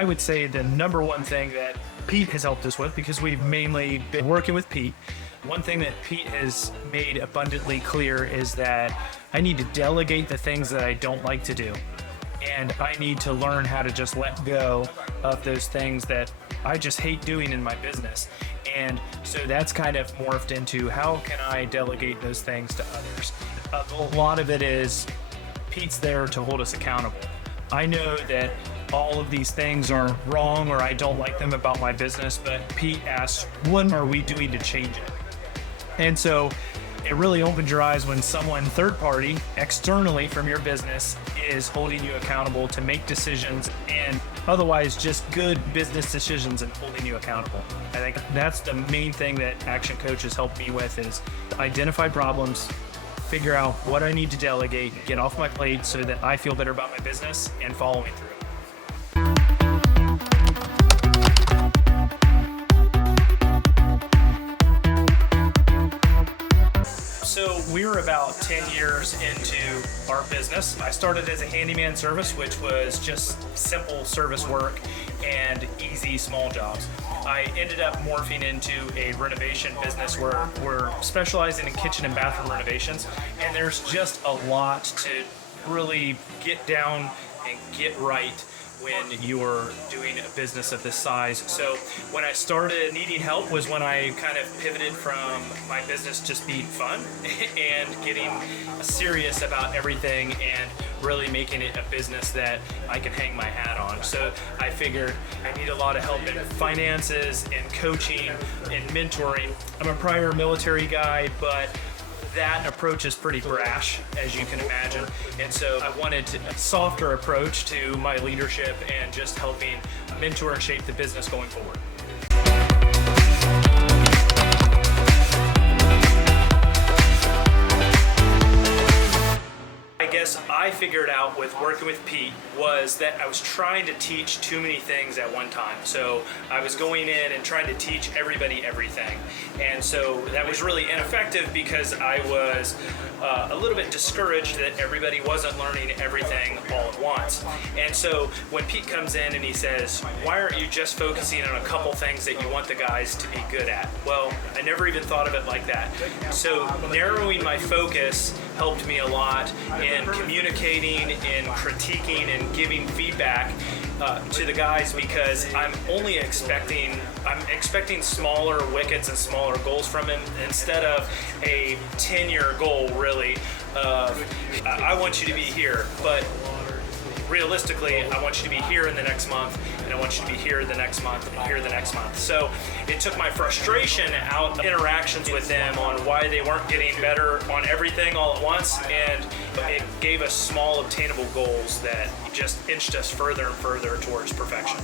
I would say the number one thing that Pete has helped us with, because we've mainly been working with Pete, one thing that Pete has made abundantly clear is that I need to delegate the things that I don't like to do. And I need to learn how to just let go of those things that I just hate doing in my business. And so that's kind of morphed into how can I delegate those things to others? A lot of it is Pete's there to hold us accountable. I know that all of these things are wrong or I don't like them about my business, but Pete asks, what are we doing to change it? And so it really opens your eyes when someone third party, externally from your business, is holding you accountable to make decisions and otherwise just good business decisions and holding you accountable. I think that's the main thing that Action Coach has helped me with is identify problems, figure out what I need to delegate, get off my plate so that I feel better about my business and following through. So we were about 10 years into our business. I started as a handyman service, which was just simple service work and easy small jobs. I ended up morphing into a renovation business where we're specializing in kitchen and bathroom renovations. And there's just a lot to really get down and get right when you're doing a business of this size. So when I started needing help was when I kind of pivoted from my business just being fun and getting serious about everything and really making it a business that I can hang my hat on. So I figured I need a lot of help in finances, in coaching, in mentoring. I'm a prior military guy, but that approach is pretty brash, as you can imagine. And so I wanted a softer approach to my leadership and just helping mentor and shape the business going forward. I guess I figured out with working with Pete was that I was trying to teach too many things at one time. So I was going in and trying to teach everybody everything. And so that was really ineffective because I was a little bit discouraged that everybody wasn't learning everything all at once. And so when Pete comes in and he says, why aren't you just focusing on a couple things that you want the guys to be good at? Well, I never even thought of it like that. So narrowing my focus helped me a lot in communicating and critiquing and giving feedback to the guys, because I'm expecting smaller wickets and smaller goals from him instead of a 10-year goal, really. I want you to be here, but realistically, I want you to be here in the next month, and I want you to be here the next month, and here the next month. So it took my frustration out of interactions with them on why they weren't getting better on everything all at once, and it gave us small, obtainable goals that just inched us further and further towards perfection.